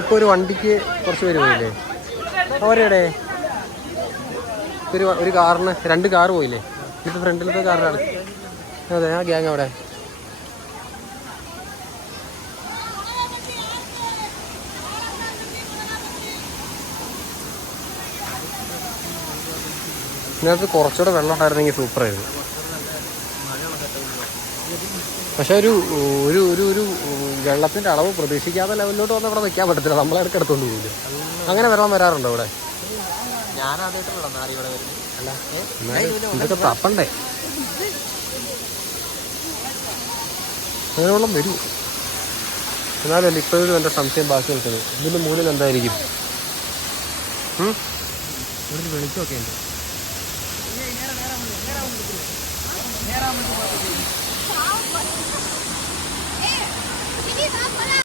ഇപ്പൊ ഒരു വണ്ടിക്ക് കുറച്ച് പേര് പോയില്ലേ? അവരെവിടെ? ഒരു ഒരു കാറിന് രണ്ട് കാർ പോയില്ലേ? ഇപ്പൊ ഫ്രണ്ടിലത്തെ കാറിനാണ് അതെ ആ ഗ്യാങ് അവിടെ. ഇതിനകത്ത് കുറച്ചുകൂടെ വെള്ളം ഉണ്ടായിരുന്നെങ്കിൽ സൂപ്പറായിരുന്നു പക്ഷെ ഒരു ഒരു ഒരു ഒരു വെള്ളത്തിന്റെ അളവ് പ്രതീക്ഷിക്കാത്ത ലെവലിലോട്ട് വന്ന് ഇവിടെ നിൽക്കാൻ പറ്റത്തില്ല. നമ്മളെ ഇടയ്ക്ക് എടുത്തോണ്ട് പോകില്ല അങ്ങനെ വെള്ളം വരാറുണ്ടോ ഇവിടെ? ഇതൊക്കെ തപ്പണ്ടേ? അങ്ങനെ വെള്ളം വരൂ. എന്നാലും ഇപ്പോഴും എന്റെ സംശയം ബാക്കി നിൽക്കുന്നത് ഇതിന്റെ മുകളിൽ എന്തായിരിക്കും? ഉം? ഇവിടെ ഒരു വെളിച്ചമൊക്കെ ഉണ്ട്